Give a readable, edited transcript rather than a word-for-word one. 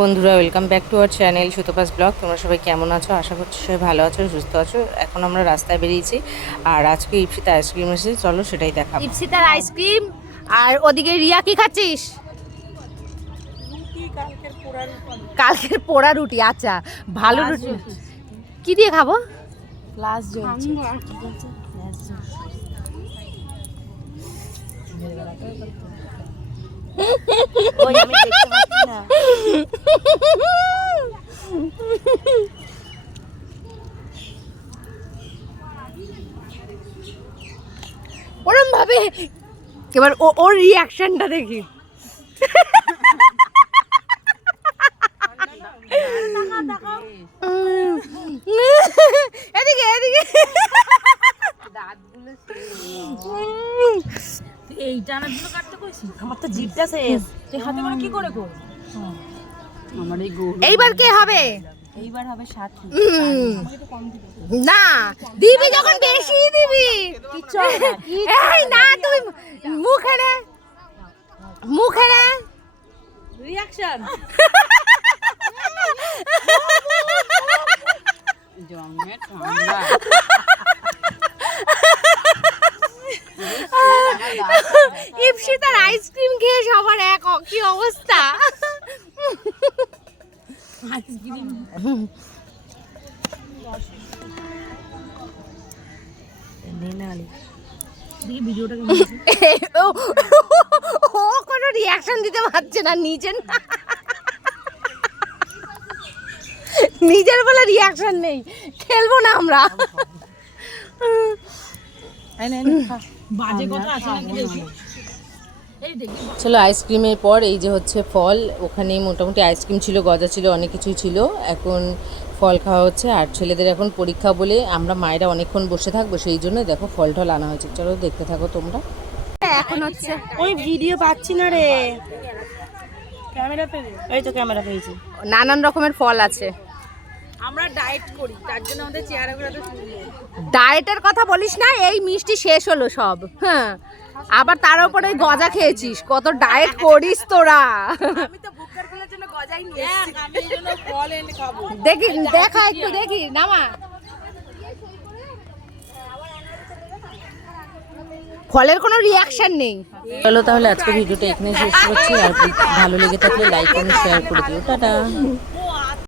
বন্ধুরা welcome back to our channel Sutapa's blog. তোমরা সবাই কেমন আছো? আশা করছি সবাই ভালো আছো, সুস্থ আছো। এখন আমরা রাস্তায় বেরিয়েছি আর আজকে ইপসিতা আইসক্রিম এসেছে, চলো সেটাই দেখাবো। ইপসিতার আইসক্রিম। আর ওদিকে রিয়া কি খাচ্ছিস? কালকের পোড়া রুটি। আচ্ছা, ভালো রুটি। কি দিয়ে খাবো? ক্লাস জ্বলছে। ওই আমি দেখতে পাচ্ছি না। ওরম ভাবে এবার ওর রিয়াকশনটা দেখি। এদিকে এদিকে এইটা না দিল কাটতে কইছি। আমার তো জিভটা শেষ। তুই হাতে করে কি করে কর? আমার এই গো। এইবার কে হবে? এইবার হবে সাথী। না দিবি, যখন বেশি দিবি। কিচ্ছু হবে না। এই না, তুমি মুখে নে, মুখে নে। রিঅ্যাকশন। জমে ঠান্ডা। ইপসিতার আইসক্রিম খেয়ে সবার এক কি অবস্থা। আইসক্রিম ও কোনো রিয়াকশন দিতে পারছে না, নিজের বলে রিয়াকশন নেই। খেলবো না আমরা। বাজে কথা আছে নাকি দেখি। চলো আইসক্রিমের পর এই যে হচ্ছে ফল। ওখানে মোটামুটি আইসক্রিম ছিল, গজা ছিল, অনেক কিছুই ছিল। এখন ফল খাওয়া হচ্ছে আর ছেলেদের এখন পরীক্ষা বলে আমরা মায়েরা অনেকক্ষণ বসে থাকবো, সেই জন্য দেখো ফল টল আনা হয়েছে। চলো দেখতে থাকো তোমরা। এখন হচ্ছে ওই ভিডিও পাচ্ছি না রে। ক্যামেরা পেলে? এই তো ক্যামেরা পেয়েছি। নানান রকমের ফল আছে। আমরা ডায়েট করি, তার জন্য আমাদের চেহারাগুলো তো ডায়েটের কথা বলিস না, এই মিষ্টি শেষ হলো সব। হ্যাঁ, আবার তার উপরে ওই গজা খেয়েছিস। কত ডায়েট করিস তোরা। আমি তো বুকার গুলোর জন্য গজাই নিয়ে এসেছি। আমি এর জন্য ফল এনে খাবো। দেখি, দেখা একটু দেখি, নামা। ফলের কোনো রিয়াকশন নেই। চলো তাহলে আজকে ভিডিওটা এখানে শেষ করছি। আর ভালো লেগে থাকলে লাইক কমেন্ট শেয়ার করে দিও। টাটা।